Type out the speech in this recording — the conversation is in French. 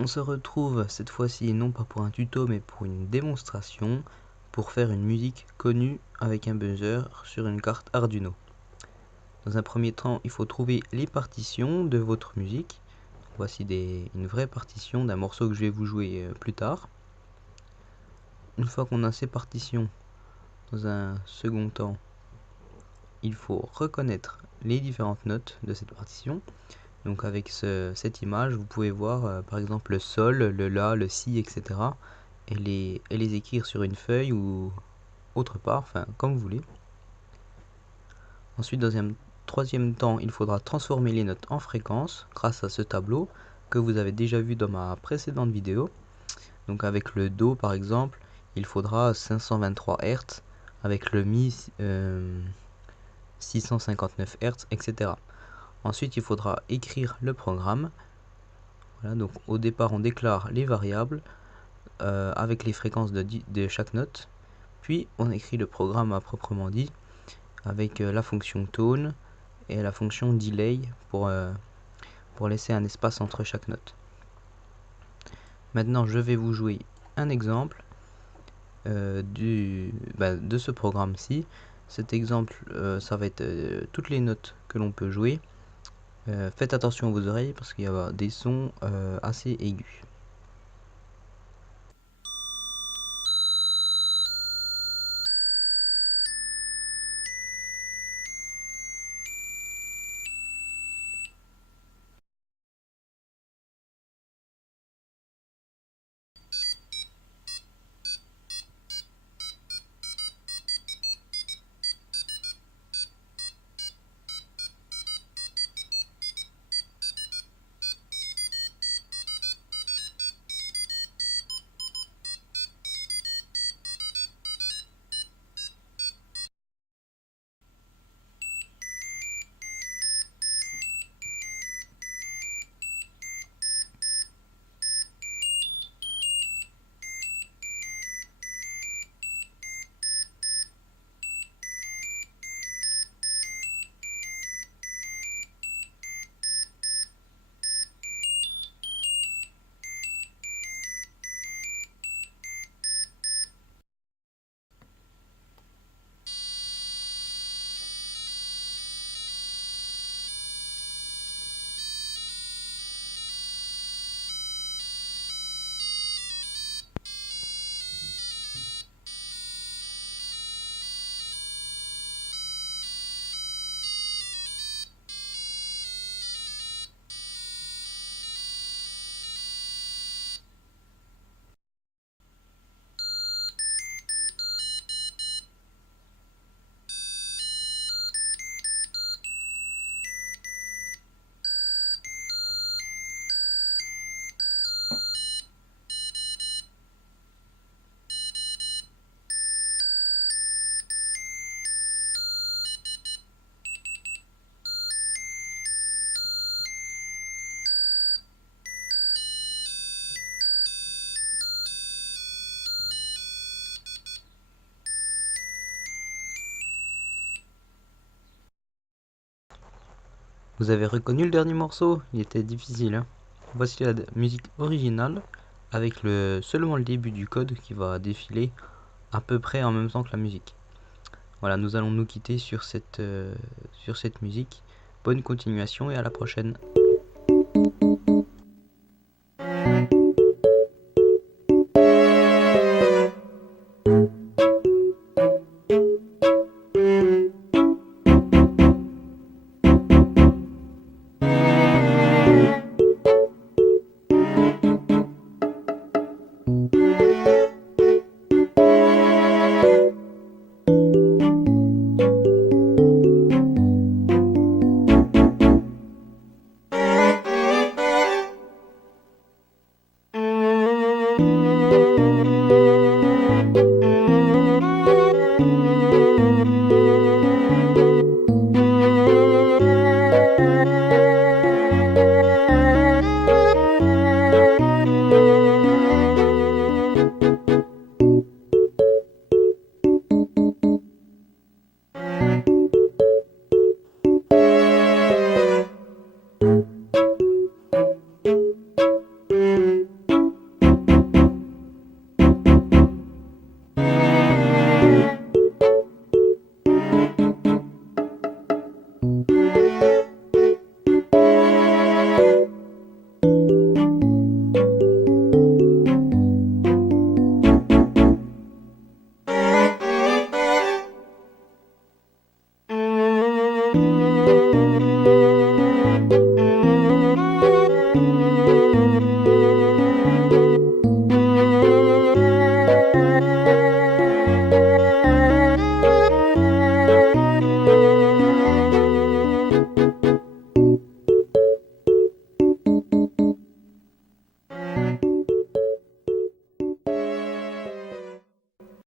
On se retrouve cette fois-ci non pas pour un tuto mais pour une démonstration pour faire une musique connue avec un buzzer sur une carte Arduino. Dans un premier temps, il faut trouver les partitions de votre musique. Voici une vraie partition d'un morceau que je vais vous jouer plus tard. Une fois qu'on a ces partitions, dans un second temps, il faut reconnaître les différentes notes de cette partition. Donc avec cette image, vous pouvez voir par exemple le sol, le la, le si, etc. Et les écrire sur une feuille ou autre part, enfin comme vous voulez. Ensuite, dans un troisième temps, il faudra transformer les notes en fréquences grâce à ce tableau que vous avez déjà vu dans ma précédente vidéo. Donc avec le Do par exemple, il faudra 523 Hz, avec le Mi 659 Hz, etc. Ensuite, il faudra écrire le programme. Voilà, donc au départ, on déclare les variables avec les fréquences de chaque note. Puis, on écrit le programme à proprement dit avec la fonction tone et la fonction delay pour laisser un espace entre chaque note. Maintenant, je vais vous jouer un exemple de ce programme-ci. Cet exemple, ça va être toutes les notes que l'on peut jouer. Faites attention à vos oreilles parce qu'il y a des sons assez aigus. Vous avez reconnu le dernier morceau? Il était difficile, hein. Voici la musique originale avec seulement le début du code qui va défiler à peu près en même temps que la musique. Voilà, nous allons nous quitter sur cette musique. Bonne continuation et à la prochaine.